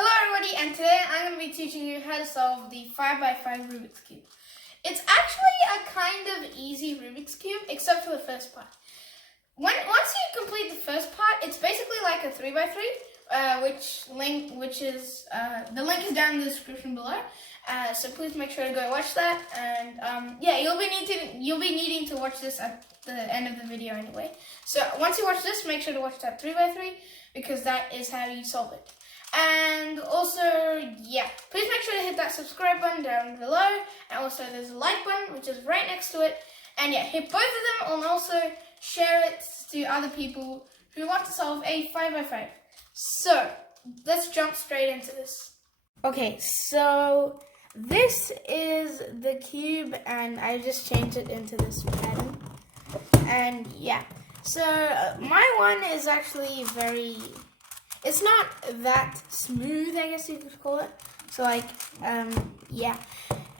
Hello everybody, and today I'm going to be teaching you how to solve the 5x5 Rubik's Cube. It's actually a kind of easy Rubik's Cube, except for the first part. Once you complete the first part, it's basically like a 3x3, the link is down in the description below. So please make sure to go watch that, and yeah, you'll be needing to watch this at the end of the video anyway. So once you watch this, make sure to watch that 3x3 because that is how you solve it. And also, yeah, please make sure to hit that subscribe button down below, and also there's a like button which is right next to it, and yeah, hit both of them and also share it to other people who want to solve a 5x5. So let's jump straight into this. Okay, so this is the cube and I just changed it into this pattern, and yeah, so my one is actually it's not that smooth, I guess you could call it. So like, yeah.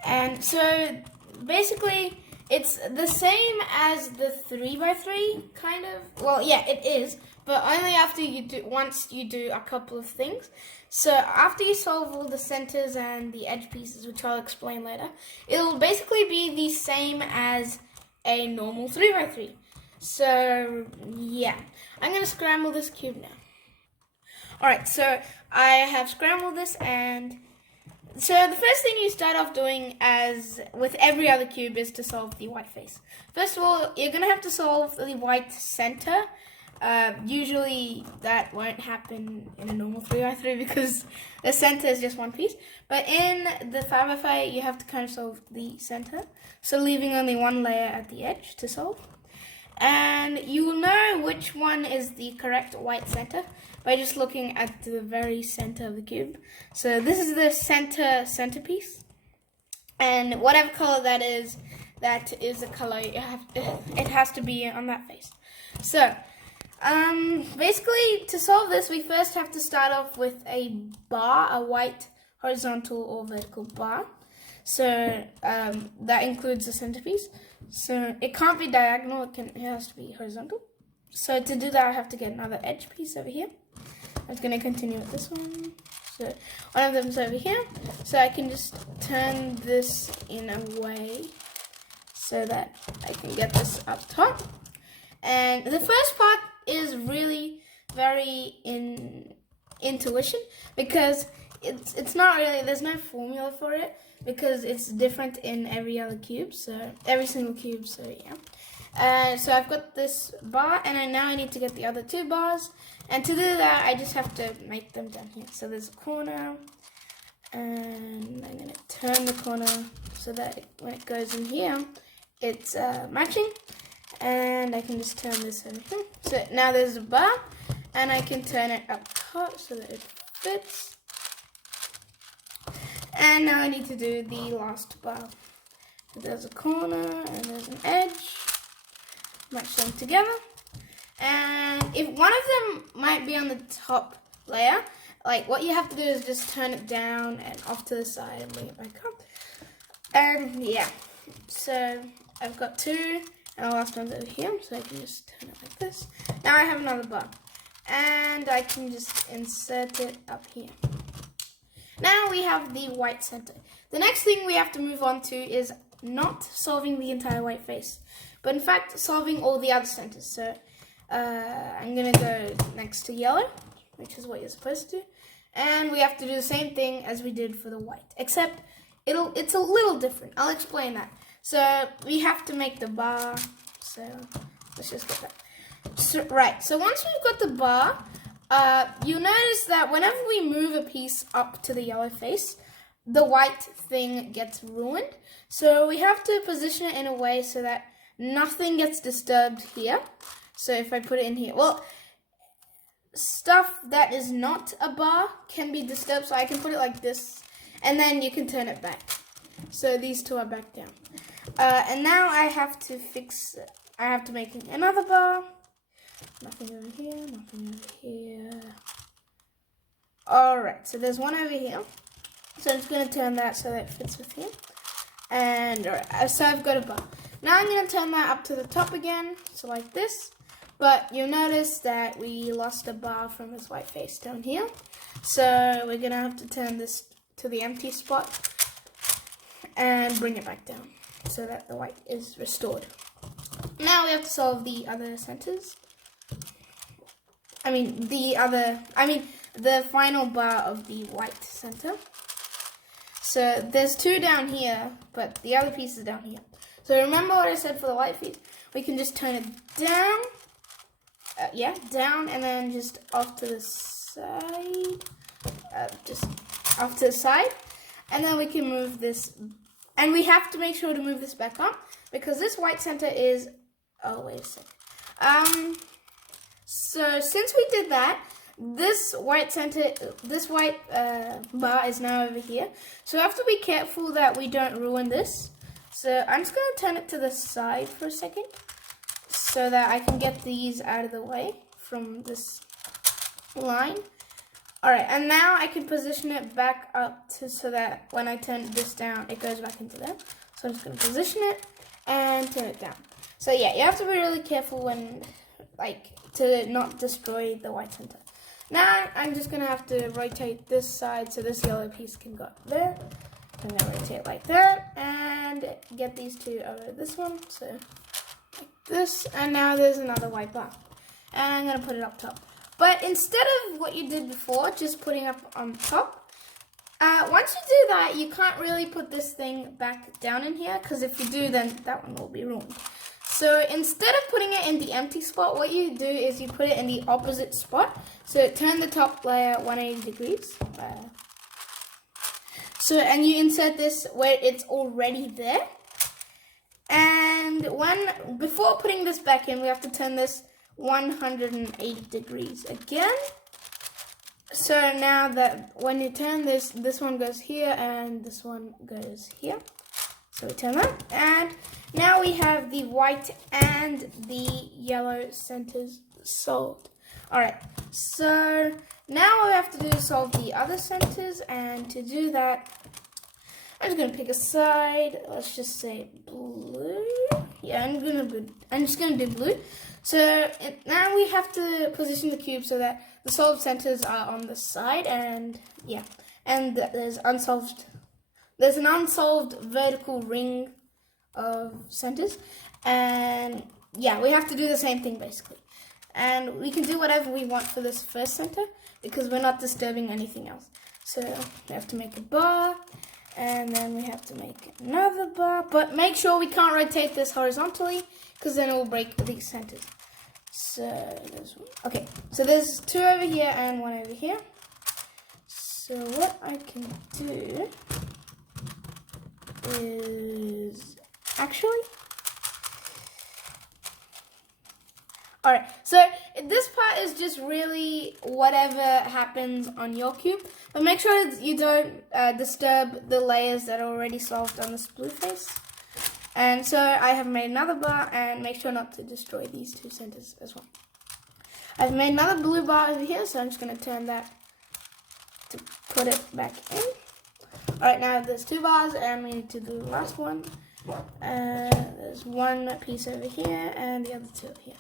And so basically it's the same as the 3x3 kind of. Well, yeah, it is, but only after once you do a couple of things. So after you solve all the centers and the edge pieces, which I'll explain later, it'll basically be the same as a normal 3x3. So yeah, I'm gonna scramble this cube now. Alright, so I have scrambled this, and so the first thing you start off doing, as with every other cube, is to solve the white face. First of all, you're going to have to solve the white center. Usually that won't happen in a normal 3x3 because the center is just one piece. But in the 5x5, you have to kind of solve the center, so leaving only one layer at the edge to solve. And you will know which one is the correct white center by just looking at the very center of the cube. So this is the centerpiece, and whatever color that is the color it has to be on that face. So basically, to solve this, we first have to start off with a bar, a white horizontal or vertical bar. So that includes the centerpiece. So it can't be diagonal, it has to be horizontal. So to do that, I have to get another edge piece over here. I'm going to continue with this one. So one of them is over here. So I can just turn this in a way so that I can get this up top. And the first part is really very intuition, because it's not really, there's no formula for it, because it's different in every other cube, so every single cube, so yeah. So I've got this bar, and now I need to get the other two bars, and to do that I just have to make them down here. So there's a corner, and I'm going to turn the corner so that when it goes in here it's matching, and I can just turn this over here. So now there's a bar, and I can turn it up top so that it fits. And now I need to do the last bar. So there's a corner and there's an edge. Match them together. And if one of them might be on the top layer, like what you have to do is just turn it down and off to the side and bring it back up. And yeah, so I've got two, and the last one's over here, so I can just turn it like this. Now I have another bar, and I can just insert it up here. Now we have the white center. The next thing we have to move on to is not solving the entire white face, but in fact solving all the other centers. So I'm going to go next to yellow, which is what you're supposed to do. And we have to do the same thing as we did for the white, except it's a little different. I'll explain that. So we have to make the bar. So let's just get that. So, right, so once we've got the bar, you'll notice that whenever we move a piece up to the yellow face, the white thing gets ruined. So we have to position it in a way so that nothing gets disturbed here. So if I put it in here, well, stuff that is not a bar can be disturbed, so I can put it like this, and then you can turn it back. So these two are back down. And now I have to make another bar. Nothing over here, nothing over here. Alright, so there's one over here. So I'm just going to turn that so that it fits with here. And alright, so I've got a bar. Now I'm going to turn that up to the top again, so like this. But you'll notice that we lost a bar from his white face down here. So we're gonna have to turn this to the empty spot and bring it back down so that the white is restored. Now we have to solve the other centers. The final bar of the white center. So there's two down here, but the other piece is down here. So remember what I said for the white piece? We can just turn it down. Down, and then just off to the side. Just off to the side. And then we can move this. And we have to make sure to move this back up, because this white center is... Oh, wait a second. So since we did that, this white bar is now over here. So we have to be careful that we don't ruin this. So I'm just going to turn it to the side for a second so that I can get these out of the way from this line. Alright, and now I can position it back up so that when I turn this down, it goes back into there. So I'm just going to position it and turn it down. So yeah, you have to be really careful when, to not destroy the white center. Now I'm just going to have to rotate this side so this yellow piece can go up there. I'm going to rotate like that and get these two over this one. So like this, and now there's another white bar. And I'm going to put it up top. But instead of what you did before, just putting up on top, once you do that, you can't really put this thing back down in here, because if you do, then that one will be ruined. So instead of putting it in the empty spot, what you do is you put it in the opposite spot. So turn the top layer 180 degrees. And you insert this where it's already there. And before putting this back in, we have to turn this 180 degrees again. So now that when you turn this one goes here and this one goes here. So we turn that, and now we have the white and the yellow centers solved. Alright, so now all we have to do is solve the other centers, and to do that, I'm just going to pick a side. Let's just say blue. Yeah, I'm just going to do blue. So now we have to position the cube so that the solved centers are on the side, and yeah, and there's an unsolved vertical ring of centers, and yeah, we have to do the same thing basically. And we can do whatever we want for this first center because we're not disturbing anything else. So we have to make a bar, and then we have to make another bar, but make sure we can't rotate this horizontally because then it will break these centers. So there's one. Okay, so there's two over here and one over here. So what I can do is actually, alright, so this part is just really whatever happens on your cube, but make sure you don't disturb the layers that are already solved on this blue face. And so I have made another bar, and make sure not to destroy these two centers as well. I've made another blue bar over here, so I'm just going to turn that to put it back in. Alright, now there's two bars, and we need to do the last one. There's one piece over here, and the other two over here.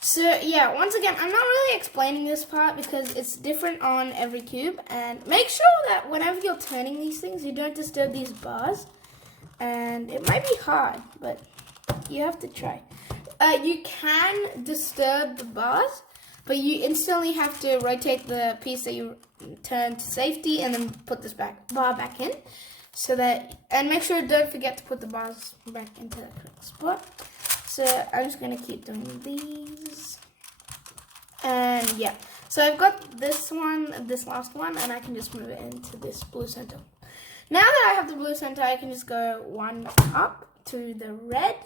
So yeah, once again, I'm not really explaining this part because it's different on every cube. And make sure that whenever you're turning these things, you don't disturb these bars. And it might be hard, but you have to try. You can disturb the bars, but you instantly have to rotate the piece that you turn to safety and then put this bar back in. So that, and make sure don't forget to put the bars back into the correct spot. So I'm just going to keep doing these. And yeah, so I've got this last one, and I can just move it into this blue center. Now that I have the blue center, I can just go one up to the red.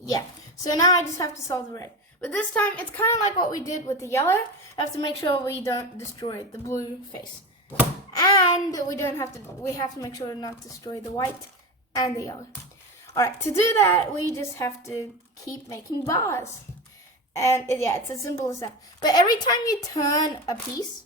Yeah, so now I just have to solve the red. But this time, it's kind of like what we did with the yellow. I have to make sure we don't destroy the blue face. And we have to make sure to not destroy the white and the yellow. Alright, to do that, we just have to keep making bars. And yeah, it's as simple as that. But every time you turn a piece,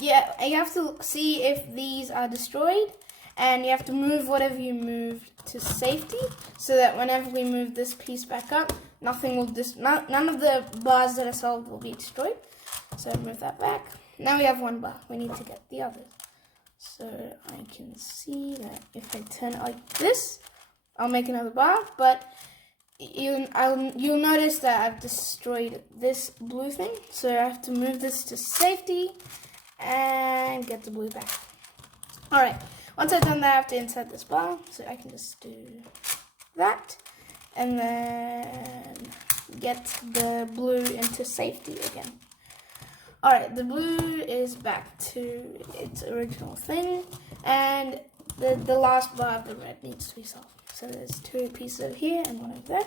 yeah, you have to see if these are destroyed, and you have to move whatever you moved to safety, so that whenever we move this piece back up, none of the bars that are solved will be destroyed. So move that back. Now we have one bar. We need to get the others. So I can see that if I turn it like this, I'll make another bar, but you'll notice that I've destroyed this blue thing. So I have to move this to safety and get the blue back. Alright, once I've done that, I have to insert this bar. So I can just do that and then get the blue into safety again. Alright, the blue is back to its original thing, and the last bar of the red needs to be solved. So there's two pieces over here and one over there.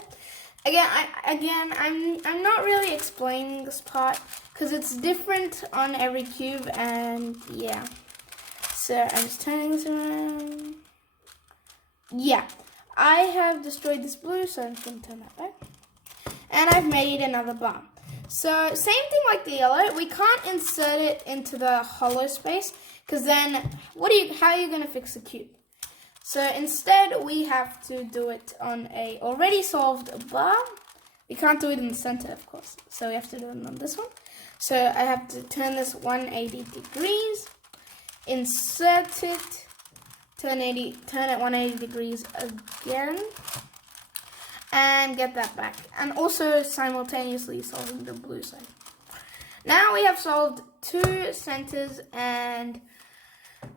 I'm not really explaining this part because it's different on every cube, and yeah. So I'm just turning this around. Yeah, I have destroyed this blue, so I'm just going to turn that back. And I've made another bar. So same thing like the yellow, we can't insert it into the hollow space because then how are you going to fix the cube? So instead we have to do it on a already solved bar. We can't do it in the center, of course, so we have to do it on this one. So I have to turn this 180 degrees, insert it, turn it 180 degrees again, and get that back, and also simultaneously solving the blue side. Now we have solved two centers, and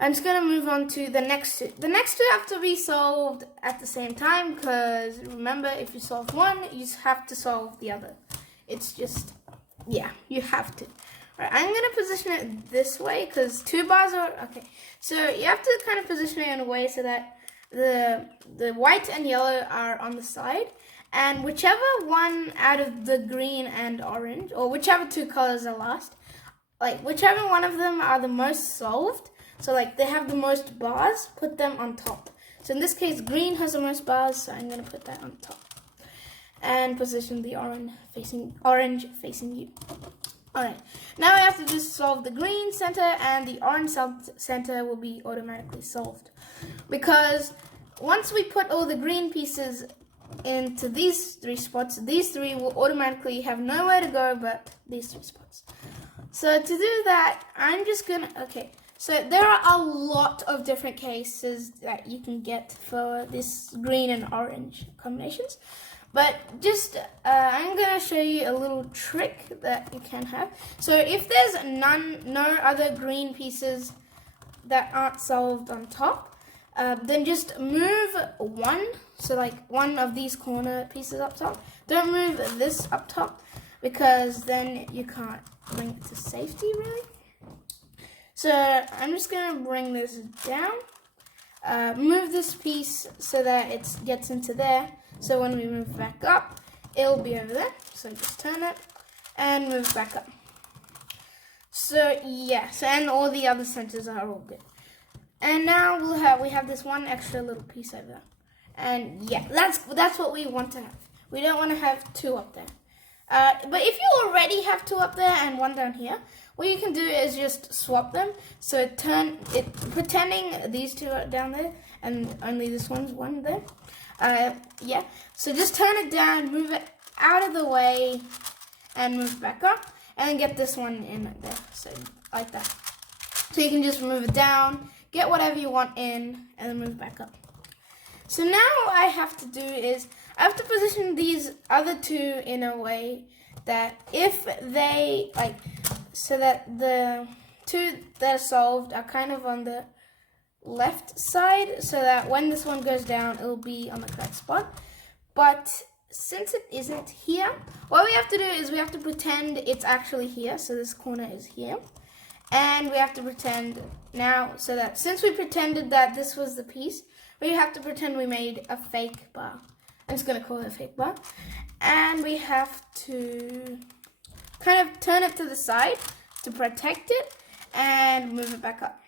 I'm just going to move on to the next two. The next two have to be solved at the same time, because remember, if you solve one, you have to solve the other. It's just, yeah, you have to. Right, I'm going to position it this way, because two bars are, okay. So you have to kind of position it in a way so that the white and yellow are on the side, and whichever one out of the green and orange, or whichever two colors are last, like whichever one of them are the most solved, so like they have the most bars, put them on top. So in this case, green has the most bars, so I'm going to put that on top. And position the orange facing you. Alright, now I have to just solve the green center, and the orange center will be automatically solved. Because once we put all the green pieces into these three spots, these three will automatically have nowhere to go but these three spots. So to do that, I'm just gonna, okay, so there are a lot of different cases that you can get for this green and orange combinations. But just, I'm going to show you a little trick that you can have. So if there's no other green pieces that aren't solved on top, then just move one. So like one of these corner pieces up top. Don't move this up top, because then you can't bring it to safety really. So I'm just going to bring this down. Move this piece so that it gets into there. So when we move back up, it'll be over there. So just turn it and move back up. So yeah, so and all the other centers are all good. And now we have this one extra little piece over there. And yeah, that's what we want to have. We don't want to have two up there. But if you already have two up there and one down here, what you can do is just swap them. So pretending these two are down there and only this one's one there. Yeah, so just turn it down, move it out of the way, and move back up, and then get this one in there, so like that. So you can just move it down, get whatever you want in, and then move back up. So now what I have to do is, I have to position these other two in a way that if they, like, so that the two that are solved are kind of on the left side, so that when this one goes down, it'll be on the correct spot. But since it isn't here, what we have to do is we have to pretend it's actually here. So this corner is here, and we have to pretend now, so that since we pretended that this was the piece, we have to pretend we made a fake bar. I'm just gonna call it a fake bar, and we have to kind of turn it to the side to protect it and move it back up.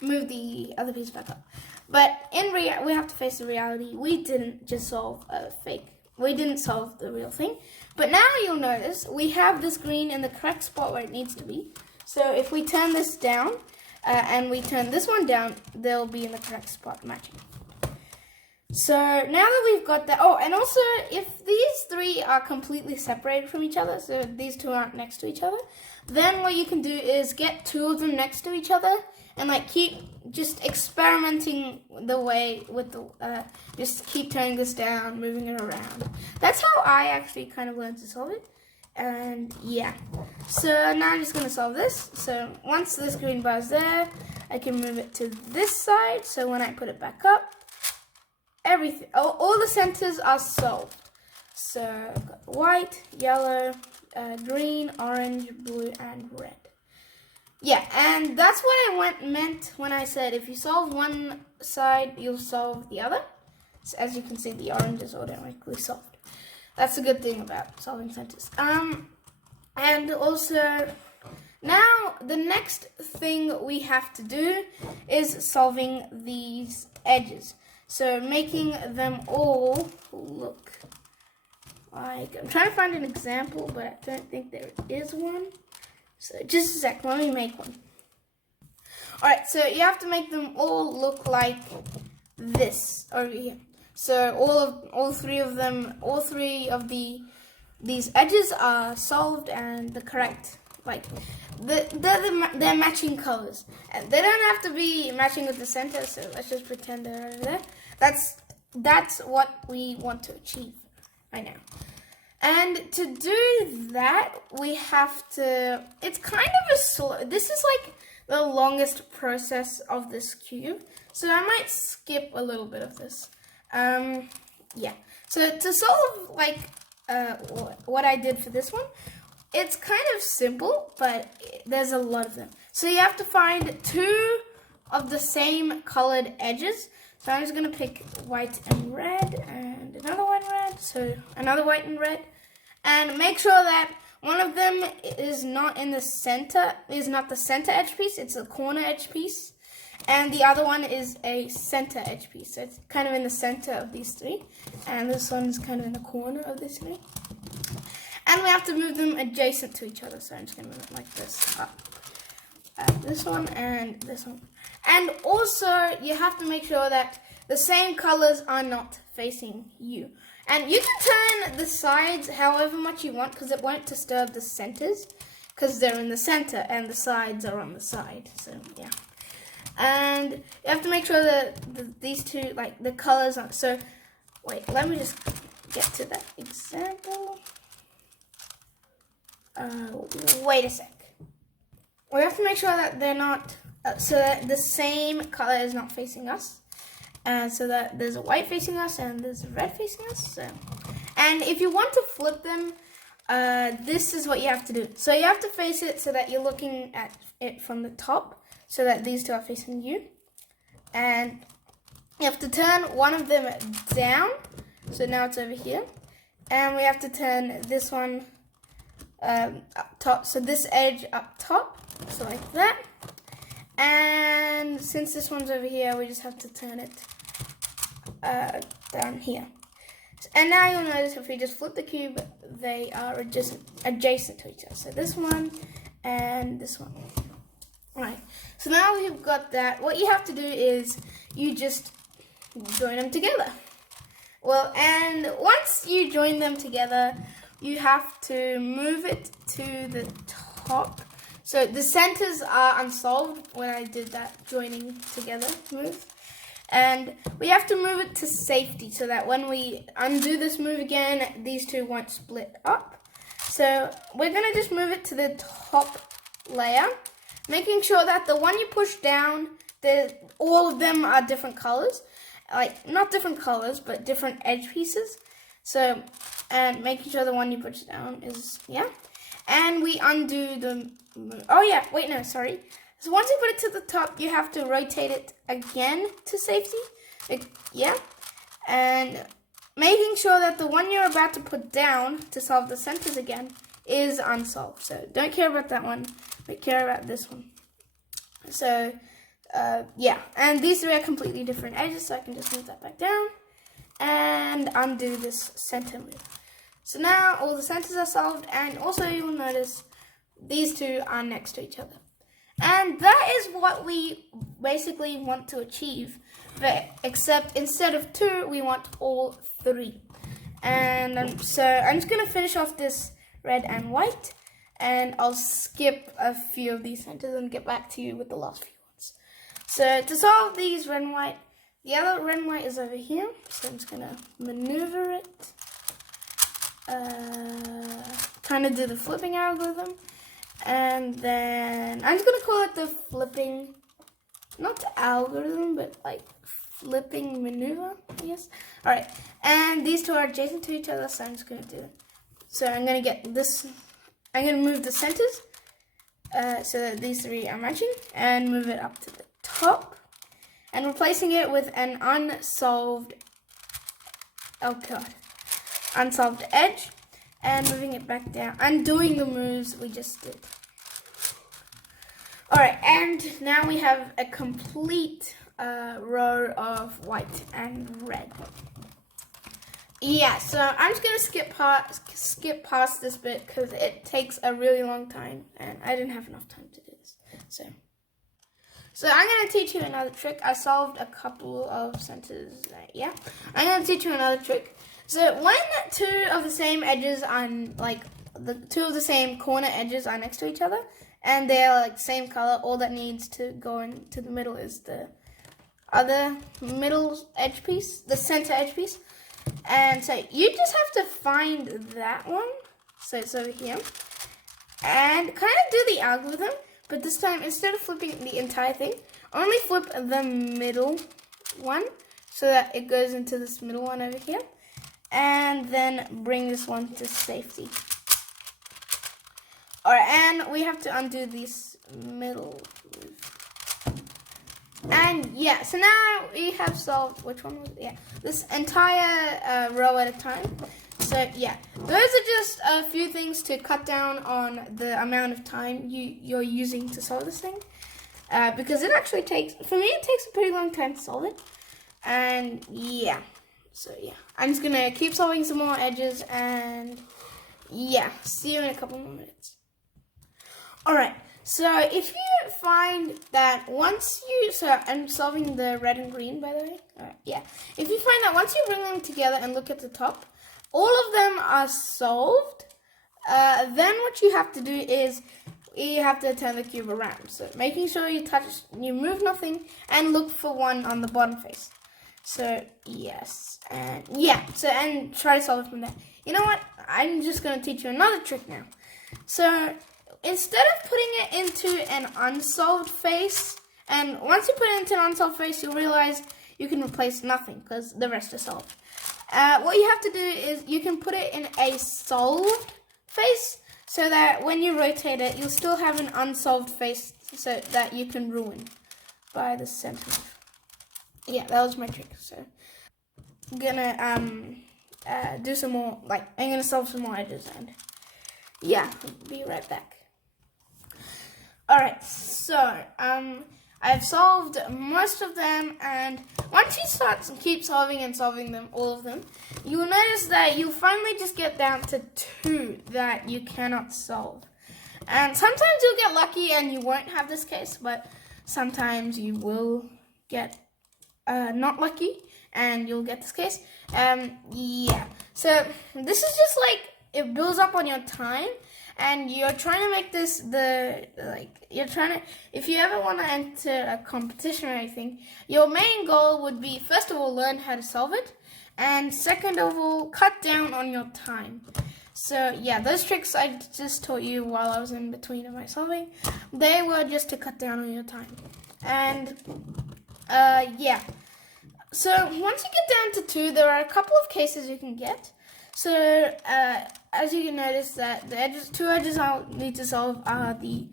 Move the other piece back up. But in we have to face the reality. We didn't just solve a fake. We didn't solve the real thing. But now you'll notice we have this green in the correct spot where it needs to be. So if we turn this down and we turn this one down, they'll be in the correct spot matching. So now that we've got that, oh, and also if these three are completely separated from each other, so these two aren't next to each other, then what you can do is get two of them next to each other and like keep just experimenting the way with the, just keep turning this down, moving it around. That's how I actually kind of learned to solve it. And yeah, so now I'm just going to solve this. So once this green bar is there, I can move it to this side. So when I put it back up, everything, all the centers are solved. So I've got white, yellow, green, orange, blue, and red. Yeah, and that's what I meant when I said if you solve one side, you'll solve the other. So as you can see, the orange is automatically solved. That's a good thing about solving centers. And also, now the next thing we have to do is solving these edges. So making them all look like, I'm trying to find an example, but I don't think there is one. So just a sec, let me make one. Alright, so you have to make them all look like this over here. So all three of these edges are solved and the correct, like they're matching colors. And they don't have to be matching with the center, so let's just pretend they're over there. That's what we want to achieve right now. And to do that, we have to, it's kind of a slow, this is like the longest process of this cube. So I might skip a little bit of this. Yeah, so to solve like what I did for this one, it's kind of simple, but there's a lot of them. So you have to find two of the same colored edges. So I'm just gonna pick white and red and another white and red. So another white and red, and make sure that one of them is not in the center, is not the center edge piece, it's a corner edge piece. And the other one is a center edge piece. So it's kind of in the center of these three. And this one's kind of in the corner of this three. And we have to move them adjacent to each other. So I'm just going to move it like this up. This one and this one. And also, you have to make sure that the same colors are not facing you. And you can turn the sides however much you want because it won't disturb the centers. Because they're in the center and the sides are on the side. So, yeah. And you have to make sure that these two, like the colors are, so wait, let me just get to that example. Wait a sec. We have to make sure that they're not, so that the same color is not facing us. And so that there's a white facing us and there's a red facing us. So, and if you want to flip them, this is what you have to do. So you have to face it so that you're looking at it from the top. So that these two are facing you. And you have to turn one of them down. So now it's over here. And we have to turn this one up top. So this edge up top. So like that. And since this one's over here, we just have to turn it down here. And now you'll notice if we just flip the cube, they are adjacent to each other. So this one and this one. Right, so now we've got that. What you have to do is you just join them together. Well, and once you join them together, you have to move it to the top. So the centers are unsolved when I did that joining together move. And we have to move it to safety so that when we undo this move again, these two won't split up. So we're going to just move it to the top layer. Making sure that the one you push down, all of them are different colors. Like, not different colors, but different edge pieces. So, and making sure the one you push down is, yeah. And we undo the, oh yeah, wait, no, sorry. So once you put it to the top, you have to rotate it again to safety. Yeah. And making sure that the one you're about to put down to solve the centers again is unsolved. So don't care about that one, but care about this one. So yeah, and these three are completely different edges, so I can just move that back down and undo this center move. So now all the centers are solved, and also you will notice these two are next to each other. And that is what we basically want to achieve, but except instead of 2, we want all 3. And so I'm just going to finish off this red and white, and I'll skip a few of these centers and get back to you with the last few ones. So to solve these red and white, the other red and white is over here, so I'm just going to maneuver it, kind of do the flipping algorithm, and then I'm just going to call it the flipping, not the algorithm, but like flipping maneuver, I guess. Alright, and these two are adjacent to each other, so I'm just going to do it. So I'm going to get this, I'm going to move the centers, so that these 3 are matching, and move it up to the top, and replacing it with an unsolved edge, and moving it back down, undoing the moves we just did. Alright, and now we have a complete row of white and red. Yeah, so I'm just going to skip past this bit because it takes a really long time, and I didn't have enough time to do this. So I'm going to teach you another trick. I solved a couple of centers, yeah. I'm going to teach you another trick. So when 2 of the same edges are, like, the 2 of the same corner edges are next to each other, and they're like same color, all that needs to go into the middle is the other middle edge piece, the center edge piece. And so you just have to find that one, so it's over here, and kind of do the algorithm, but this time instead of flipping the entire thing, only flip the middle one so that it goes into this middle one over here, and then bring this one to safety. Alright, and we have to undo this middle move. And yeah, so now we have solved, which one was it? Yeah, this entire row at a time. So yeah, those are just a few things to cut down on the amount of time you're using to solve this thing. Because it actually takes, for me it takes a pretty long time to solve it. And yeah, so yeah, I'm just going to keep solving some more edges, and yeah, see you in a couple more minutes. Alright, so if you find that once you, so I'm solving the red and green, by the way. Alright, yeah. If you find that once you bring them together and look at the top, all of them are solved, then what you have to do is you have to turn the cube around. So making sure you move nothing, and look for one on the bottom face. So yes, and yeah, so and try to solve it from there. You know what? I'm just going to teach you another trick now. So instead of putting it into an unsolved face, and once you put it into an unsolved face, you'll realize you can replace nothing because the rest is solved. What you have to do is you can put it in a solved face so that when you rotate it, you'll still have an unsolved face so that you can ruin by the center. Yeah, that was my trick. So I'm gonna do some more, like I'm gonna solve some more edges, and yeah, be right back. Alright, so I've solved most of them, and once you keep solving and solving them, all of them, you'll notice that you'll finally just get down to 2 that you cannot solve. And sometimes you'll get lucky and you won't have this case, but sometimes you will get not lucky and you'll get this case. Yeah, so this is just like, it builds up on your time, and you're trying to make this if you ever want to enter a competition or anything, your main goal would be, first of all, learn how to solve it, and second of all, cut down on your time. So yeah, those tricks I just taught you while I was in between of my solving, they were just to cut down on your time. And yeah, so once you get down to 2, there are a couple of cases you can get. So as you can notice, that the 2 edges I'll need to solve are the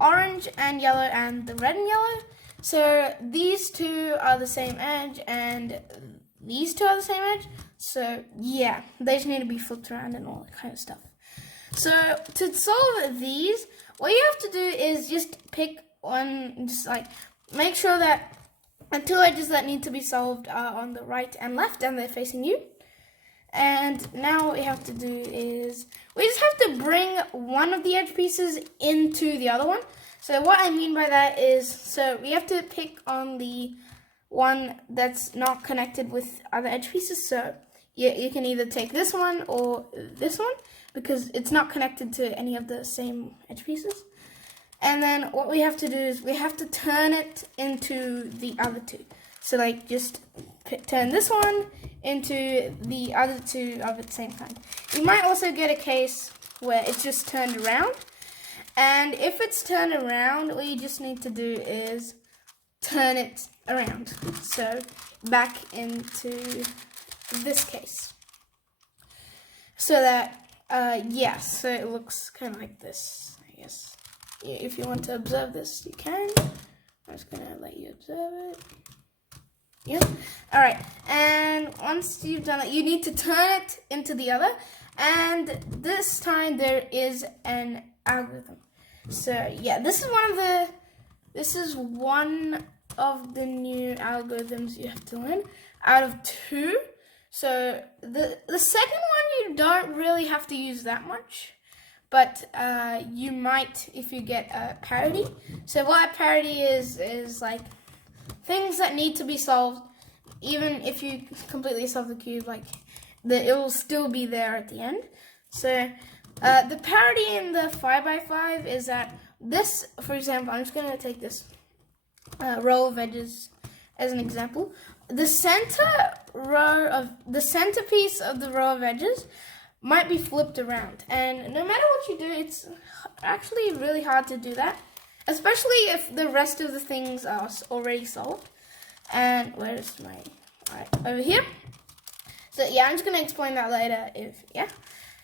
orange and yellow and the red and yellow. So these 2 are the same edge, and these 2 are the same edge. So yeah, they just need to be flipped around and all that kind of stuff. So to solve these, what you have to do is just pick one, just like make sure that the 2 edges that need to be solved are on the right and left, and they're facing you. And now what we have to do is we just have to bring one of the edge pieces into the other one. So what I mean by that is, so we have to pick on the one that's not connected with other edge pieces. So you can either take this one or this one, because it's not connected to any of the same edge pieces. And then what we have to do is we have to turn it into the other two. So like just turn this one into the other two of the same kind. You might also get a case where it's just turned around. And if it's turned around, what you just need to do is turn it around. So back into this case. So that, yeah, so it looks kind of like this, I guess. If you want to observe this, you can. I'm just going to let you observe it. Yep. Alright, and once you've done it, you need to turn it into the other. And this time there is an algorithm. So yeah, this is one of the new algorithms you have to learn out of 2. So the second one you don't really have to use that much, but you might if you get a parity. So what a parity is like things that need to be solved. Even if you completely solve the cube, like it will still be there at the end. So the parity in the 5x5 is that this, for example, I'm just going to take this row of edges as an example. The centerpiece of the row of edges might be flipped around, and no matter what you do, it's actually really hard to do that, especially if the rest of the things are already solved. And where's my, alright, over here. So yeah, I'm just going to explain that later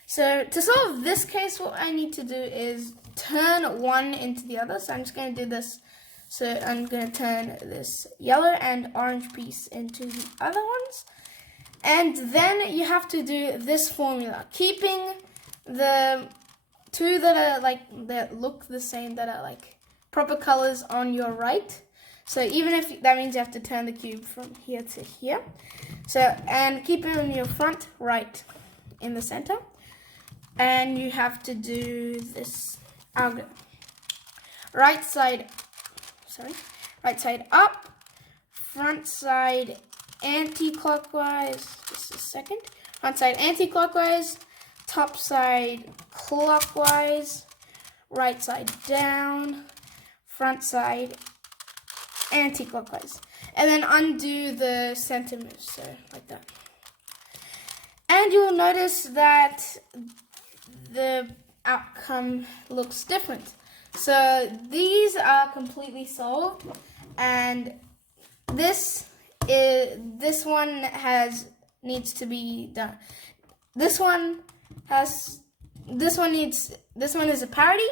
So to solve this case, what I need to do is turn one into the other. So I'm just going to do this. So I'm going to turn this yellow and orange piece into the other ones. And then you have to do this formula, keeping the 2 that are that look the same, that are like proper colors on your right. So even if that means you have to turn the cube from here to here. So, and keep it on your front right in the center. And you have to do this algorithm. Right side up, front side anti-clockwise, just a second. Front side anti-clockwise, top side clockwise, right side down, front side anti-clockwise, and then undo the center move, so like that. And you'll notice that the outcome looks different. So these are completely solved, and this one needs to be done. This one is a parity.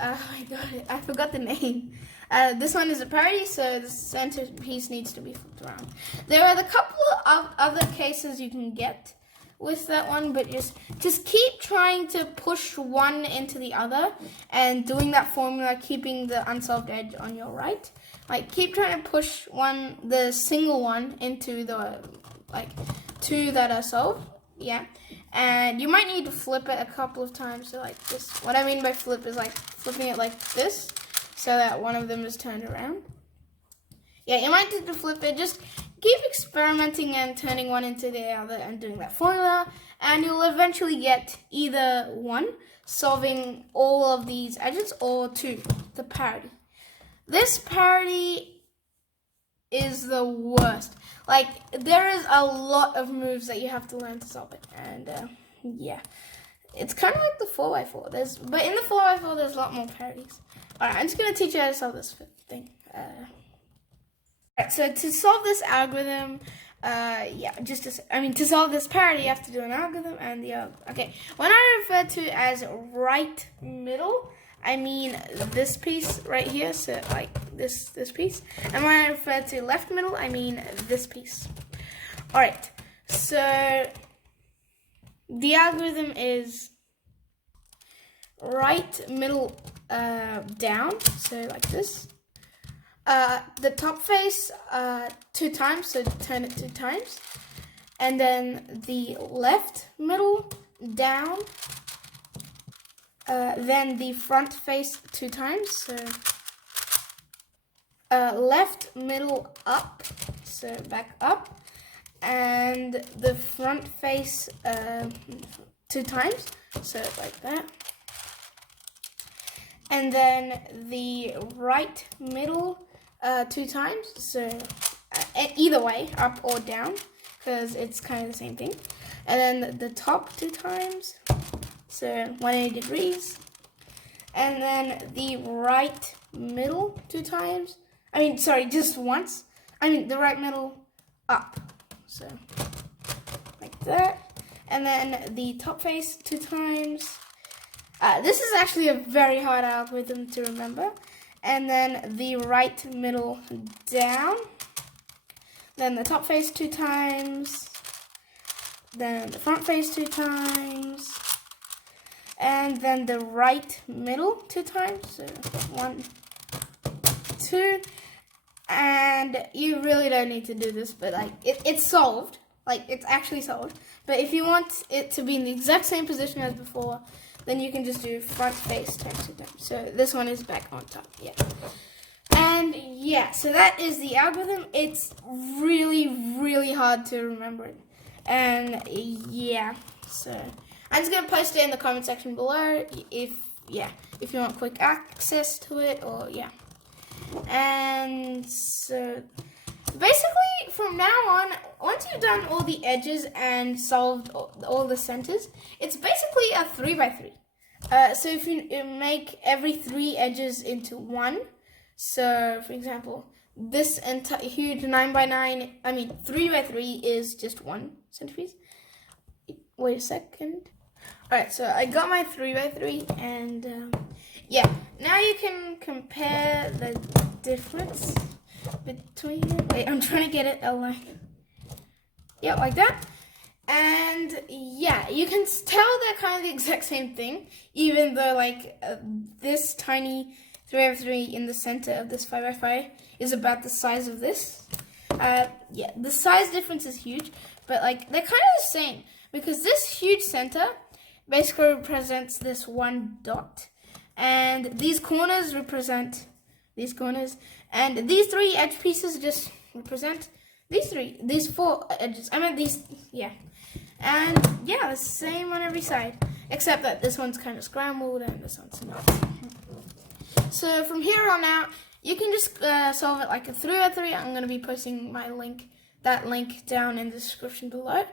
Oh my god, I forgot the name. This one is a parity, so the center piece needs to be flipped around. There are a couple of other cases you can get with that one, but just keep trying to push one into the other and doing that formula, keeping the unsolved edge on your right. Like keep trying to push the single one into the 2 that are solved. Yeah. And you might need to flip it a couple of times. So like this. What I mean by flip is like flipping it like this, so that one of them is turned around. Yeah, you might need to flip it. Just keep experimenting and turning one into the other and doing that formula, and you'll eventually get either 1, solving all of these edges, or 2, the parity. This parity is the worst. Like, there is a lot of moves that you have to learn to solve it, and yeah. It's kind of like the 4x4. But in the 4x4, there's a lot more parities. Alright, I'm just going to teach you how to solve this thing. So to solve this algorithm, to solve this parity, you have to do an algorithm and the other. Okay, when I refer to as right middle, I mean this piece right here, so like this piece. And when I refer to left middle, I mean this piece. Alright, so the algorithm is right middle down, so like this. The top face 2 times, so turn it 2 times. And then the left middle down then the front face 2 times, so left, middle, up, so back up, and the front face 2 times, so like that. And then the right middle 2 times, so either way, up or down, because it's kind of the same thing. And then the top 2 times, so 180 degrees. And then the right middle 2 times. I mean, sorry, just once. I mean, the right middle up, so like that. And then the top face 2 times. This is actually a very hard algorithm to remember. And then the right middle down. Then the top face 2 times. Then the front face 2 times. And then the right middle 2 times. So 1, 2. And you really don't need to do this, but like it's solved. Like it's actually solved. But if you want it to be in the exact same position as before, then you can just do front face times 2 times. So this one is back on top, yeah. And yeah, so that is the algorithm. It's really, really hard to remember it. And yeah, so I'm just gonna post it in the comment section below if you want quick access to it, or yeah. And so basically from now on, once you've done all the edges and solved all the centers, it's basically a 3x3. So if you make every 3 edges into 1, so for example, this huge 9x9, I mean 3x3 is just 1 centipiece. Wait a second. Alright, so I got my 3x3, and yeah, now you can compare the difference between, wait, I'm trying to get it aligned. Yeah, like that. And yeah, you can tell they're kind of the exact same thing, even though like this tiny 3x3 in the center of this 5x5 is about the size of this. Yeah, the size difference is huge, but like they're kind of the same, because this huge center basically represents this one dot, and these corners represent these corners, and these 3 edge pieces just represent these 4 edges. I meant these, yeah. And yeah, the same on every side, except that this one's kind of scrambled and this one's not. So from here on out, you can just solve it like a 3x3. I'm going to be posting that link down in the description below.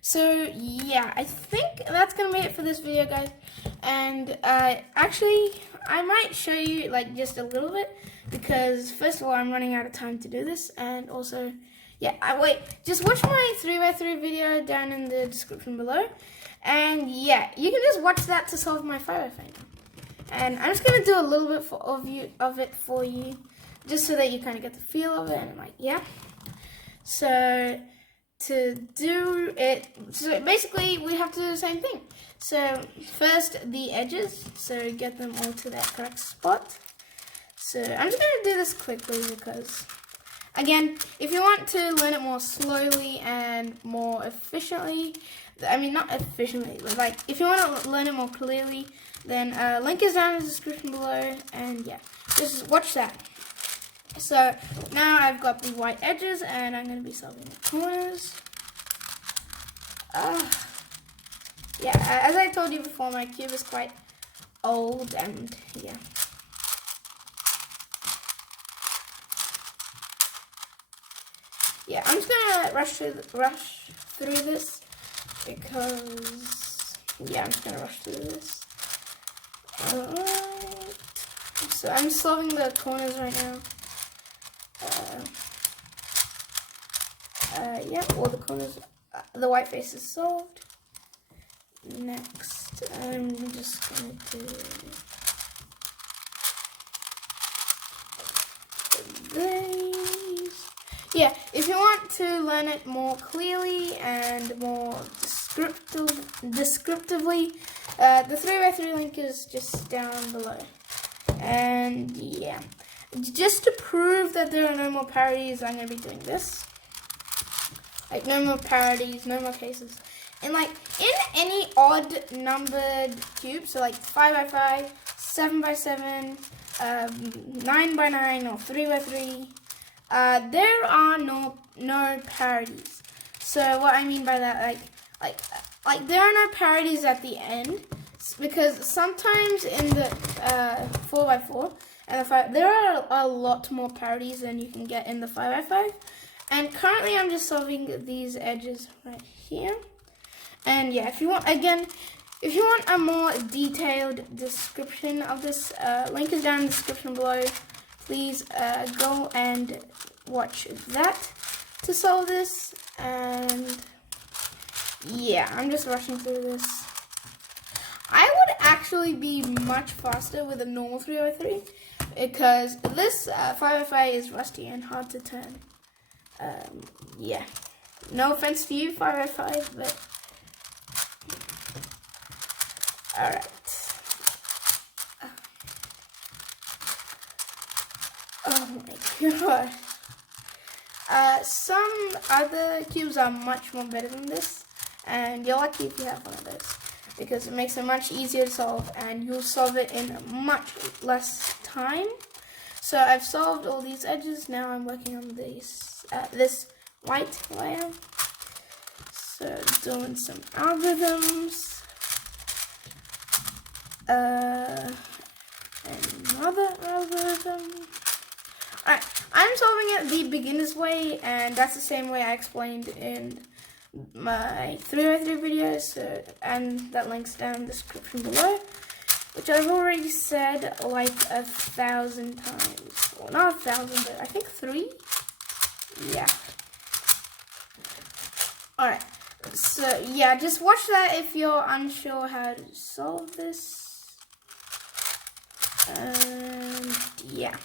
So yeah, I think that's going to be it for this video, guys. And actually, I might show you like just a little bit, because first of all, I'm running out of time to do this, and also, yeah, wait, just watch my 3x3 video down in the description below. And yeah, you can just watch that to solve my 5x5 now. And I'm just going to do a little bit of it for you, just so that you kind of get the feel of it, and like, yeah. So to do it, so basically we have to do the same thing. So first the edges, so get them all to that correct spot. So I'm just going to do this quickly, because again, if you want to learn it more slowly and more efficiently, I mean not efficiently, but like if you want to learn it more clearly, then link is down in the description below, and yeah, just watch that. So now I've got the white edges, and I'm going to be solving the corners. Yeah, as I told you before, my cube is quite old, and yeah. Yeah, I'm just gonna rush through this, because yeah, I'm just gonna rush through this. Alright, so I'm solving the corners right now. Yeah, all the corners, the white face is solved. Next, I'm just going to do these. Yeah, if you want to learn it more clearly and more descriptively, the 3x3 link is just down below. And yeah, just to prove that there are no more parodies, I'm going to be doing this. Like, no more parodies, no more cases. in any odd numbered cube, so like 5x5, 7x7, 9x9, or 3x3, there are no parities. So what I mean by that, like there are no parities at the end, because sometimes in the 4x4 and the 5, there are a lot more parities than you can get in the 5x5. And currently I'm just solving these edges right here. And yeah, if you want a more detailed description of this, link is down in the description below. Please go and watch that to solve this. And yeah, I'm just rushing through this. I would actually be much faster with a normal 3x3 because this 5x5 is rusty and hard to turn. Yeah, no offense to you 5x5, but alright. Oh my god. Some other cubes are much more better than this, and you're lucky if you have one of those, because it makes it much easier to solve, and you'll solve it in much less time. So I've solved all these edges. Now I'm working on these, this white layer. So doing some algorithms. Another algorithm. Alright, I'm solving it the beginner's way, and that's the same way I explained in my 3x3 videos, so, and that link's down in the description below, which I've already said like 1,000 times. Well, not 1,000, but I think 3. Yeah. Alright, so yeah, just watch that if you're unsure how to solve this. And yeah.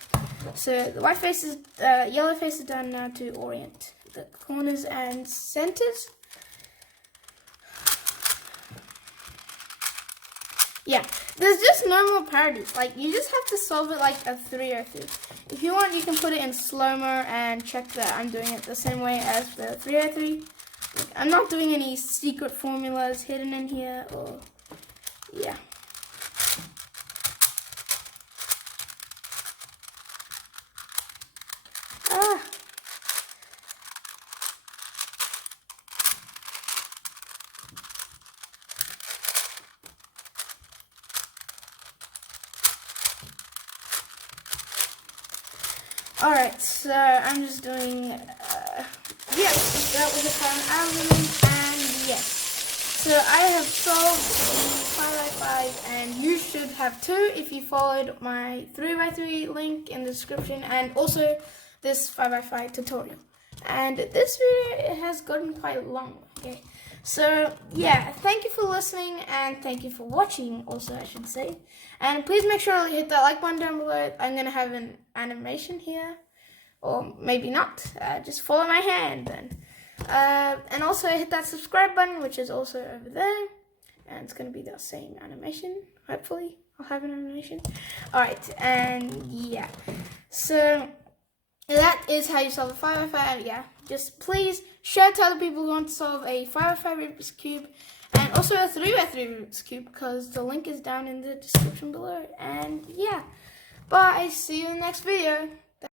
So the white face is, yellow face is done now to orient the corners and centers. Yeah, there's just no more parities. Like, you just have to solve it like a 3x3. If you want, you can put it in slow-mo and check that I'm doing it the same way as the 3x3. Like, I'm not doing any secret formulas hidden in here, or yeah. Alright, so I'm just doing, yes, that was a fun algorithm, and yes. So I have solved the 5x5, and you should have too if you followed my 3x3 link in the description, and also this 5x5 tutorial. And this video has gotten quite long, okay? So yeah, thank you for listening, and thank you for watching also, I should say. And please make sure to hit that like button down below. I'm going to have an animation here, or maybe not, just follow my hand then. And also hit that subscribe button, which is also over there, and it's going to be the same animation, hopefully. I'll have an animation. Alright, and yeah, so that is how you solve a 5x5. Yeah, just please share to other people who want to solve a 5x5 Rubik's Cube, and also a 3x3 Rubik's Cube, because the link is down in the description below. And yeah, bye, see you in the next video.